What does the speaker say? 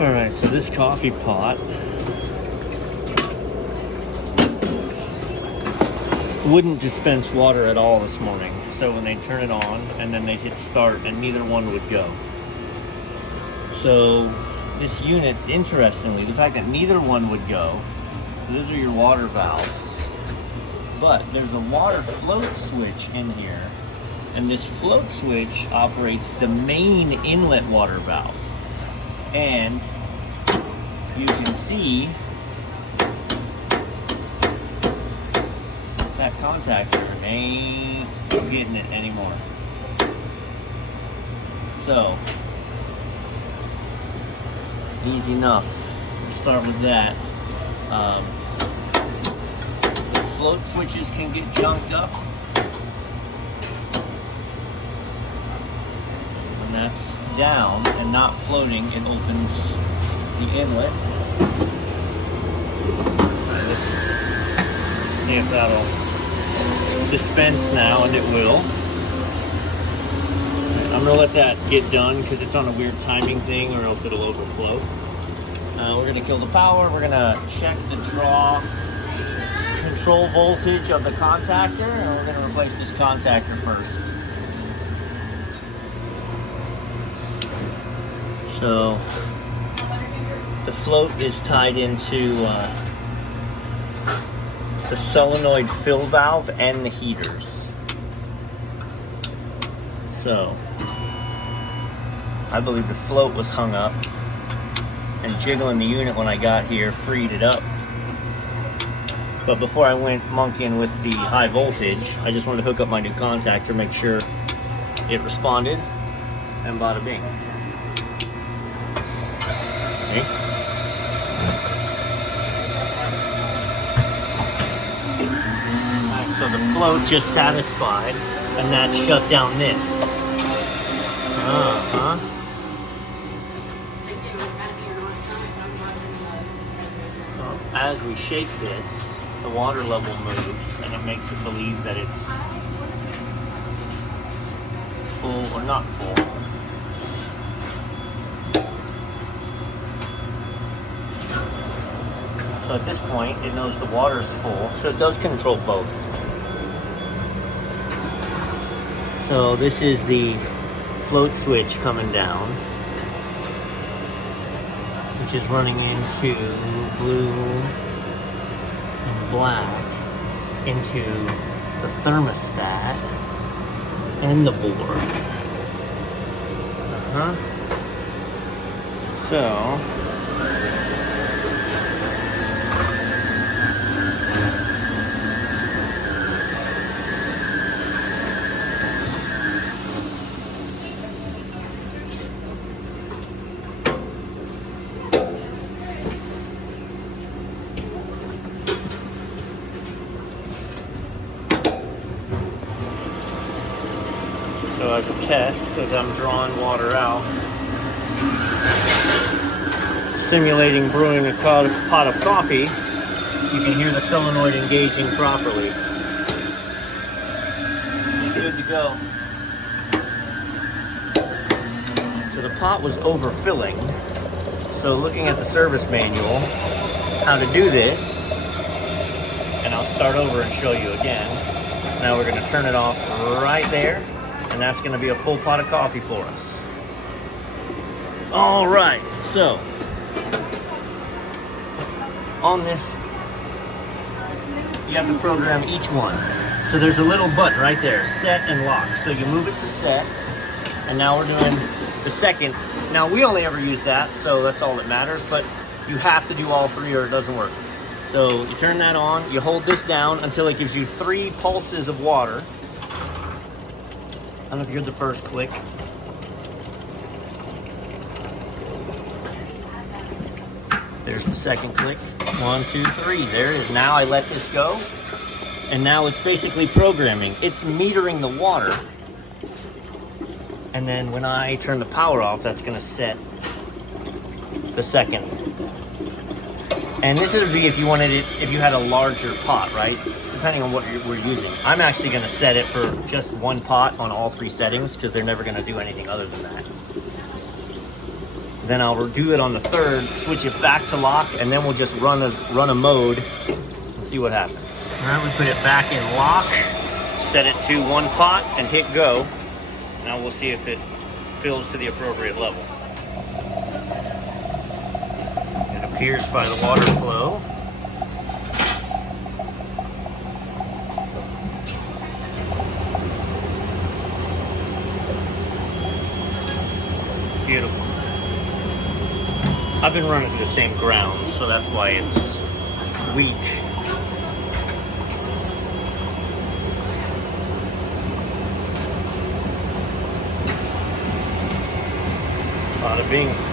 All right, so this coffee pot wouldn't dispense water at all this morning. So when they turn it on and then they hit start, and neither one would go. So this unit, interestingly, the fact that neither one would go, those are your water valves, but there's a water float switch in here, and this float switch operates the main inlet water valve. And you can see that contactor ain't getting it anymore. So, easy enough. We'll start with that. Float switches can get junked up. When that's down and not floating, it opens the inlet. Let's see if that'll dispense now, and it will. I'm gonna let that get done because it's on a weird timing thing, or else it'll overflow. We're gonna kill the power. We're gonna check the draw control voltage of the contactor, and we're gonna replace this contactor first. So the float is tied into the solenoid fill valve and the heaters. So I believe the float was hung up, and jiggling the unit when I got here freed it up. But before I went monkeying with the high voltage, I just wanted to hook up my new contactor, make sure it responded, and bada bing. Okay. Alright, so the float just satisfied, and that shut down this. As we shake this, the water level moves, and it makes it believe that it's full or not full. So at this point, it knows the water's full, so it does control both. So this is the float switch coming down, which is running into blue and black into the thermostat and the board. So as a test, as I'm drawing water out, simulating brewing a pot of coffee, you can hear the solenoid engaging properly. It's good to go. So the pot was overfilling. So looking at the service manual, how to do this, and I'll start over and show you again. Now we're going to turn it off right there. And that's going to be a full pot of coffee for us. All right, so on this, you have to program each one. So there's a little button right there, set and lock. So you move it to set, and now we're doing the second. Now we only ever use that, so that's all that matters, but you have to do all three or it doesn't work. So you turn that on, you hold this down until it gives you 3 pulses of water. I don't know if you heard the first click. There's the second click. 1, 2, 3. There it is. Now I let this go. And now it's basically programming. It's metering the water. And then when I turn the power off, that's going to set the second. And this would be if you wanted it, if you had a larger pot, right? Depending on what we're using. I'm actually going to set it for just 1 pot on all 3 settings because they're never going to do anything other than that. Then I'll do it on the third, switch it back to lock, and then we'll just run a mode and see what happens. All right, we put it back in lock, set it to 1 pot, and hit go. Now we'll see if it fills to the appropriate level. It appears by the water flow. Beautiful. I've been running to the same ground, so that's why it's weak. Bada bing.